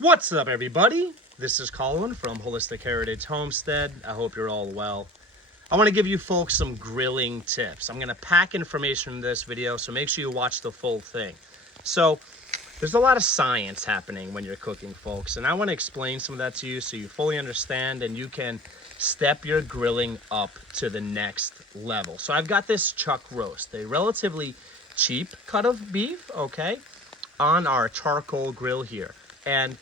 What's up, everybody? This is Colin from Holistic Heritage Homestead. I hope you're all well. I want to give you folks some grilling tips. I'm going to pack information in this video, so make sure you watch the full thing. So there's a lot of science happening when you're cooking, folks, and I want to explain some of that to you so you fully understand and you can step your grilling up to the next level. So I've got this chuck roast, a relatively cheap cut of beef, okay, on our charcoal grill here. And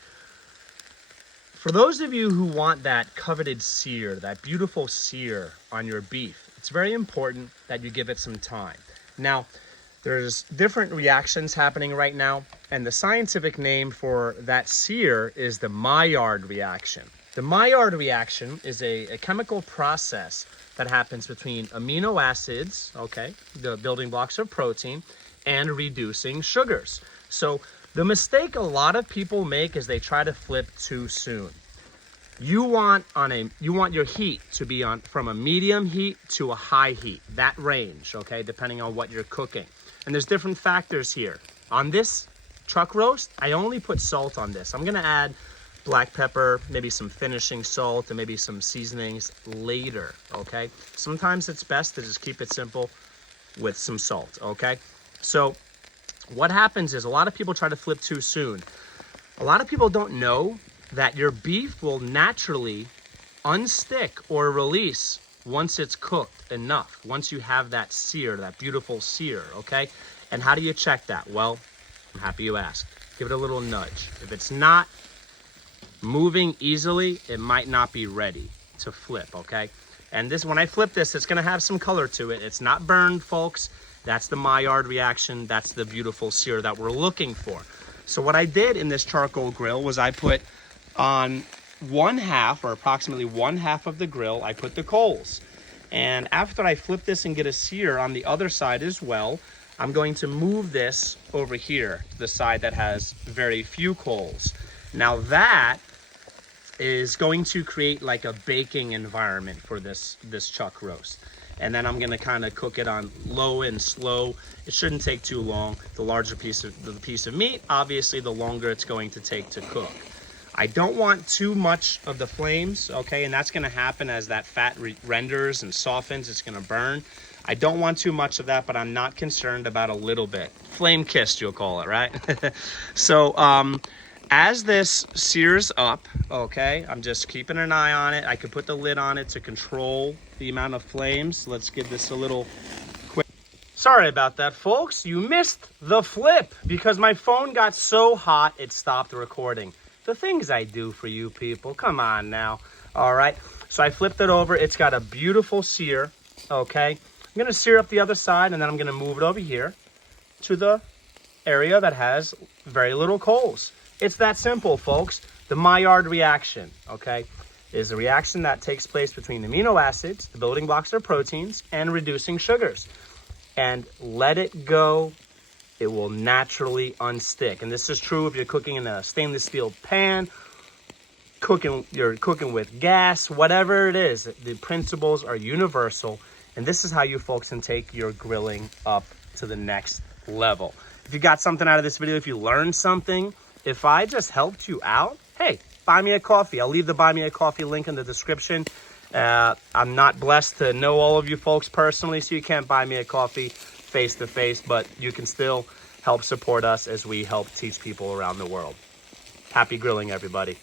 for those of you who want that coveted sear, that beautiful sear on your beef, it's very important that you give it some time. Now, there's different reactions happening right now, and the scientific name for that sear is the Maillard reaction. The Maillard reaction is a chemical process that happens between amino acids, okay, the building blocks of protein, and reducing sugars. So the mistake a lot of people make is they try to flip too soon. You want your heat to be on from a medium heat to a high heat, that range, okay, depending on what you're cooking. And there's different factors here. On this chuck roast, I only put salt on this. I'm gonna add black pepper, maybe some finishing salt, and maybe some seasonings later, okay? Sometimes it's best to just keep it simple with some salt, okay? So what happens is a lot of people try to flip too soon. A lot of people don't know that your beef will naturally unstick or release once it's cooked enough, once you have that sear, that beautiful sear, okay? And how do you check that? Well, I'm happy you asked. Give it a little nudge. If it's not moving easily, it might not be ready to flip, okay? And this, when I flip this, it's gonna have some color to it. It's not burned, folks. That's the Maillard reaction. That's the beautiful sear that we're looking for. So what I did in this charcoal grill was I put on one half, or approximately one half of the grill, I put the coals. And after I flip this and get a sear on the other side as well, I'm going to move this over here to the side that has very few coals. Now that is going to create like a baking environment for this chuck roast. And then I'm gonna kind of cook it on low and slow. It shouldn't take too long. The larger piece of meat, obviously the longer it's going to take to cook. I don't want too much of the flames, okay? And that's gonna happen as that fat renders and softens, it's gonna burn. I don't want too much of that, but I'm not concerned about a little bit. Flame kissed, you'll call it, right? So as this sears up, okay, I'm just keeping an eye on it. I could put the lid on it to control the amount of flames. Let's give this a little quick. Sorry about that, folks. You missed the flip because my phone got so hot it stopped recording. The things I do for you people, come on now. All right, so I flipped it over. It's got a beautiful sear, okay? I'm gonna sear up the other side and then I'm gonna move it over here to the area that has very little coals. It's that simple, folks. The Maillard reaction, okay, is a reaction that takes place between amino acids, the building blocks of proteins, and reducing sugars. And let it go, it will naturally unstick. And this is true if you're cooking in a stainless steel pan, you're cooking with gas, whatever it is. The principles are universal. And this is how you folks can take your grilling up to the next level. If you got something out of this video, if you learned something, if I just helped you out, hey, buy me a coffee. I'll leave the buy me a coffee link in the description. I'm not blessed to know all of you folks personally, so you can't buy me a coffee face to face, but you can still help support us as we help teach people around the world. Happy grilling, everybody.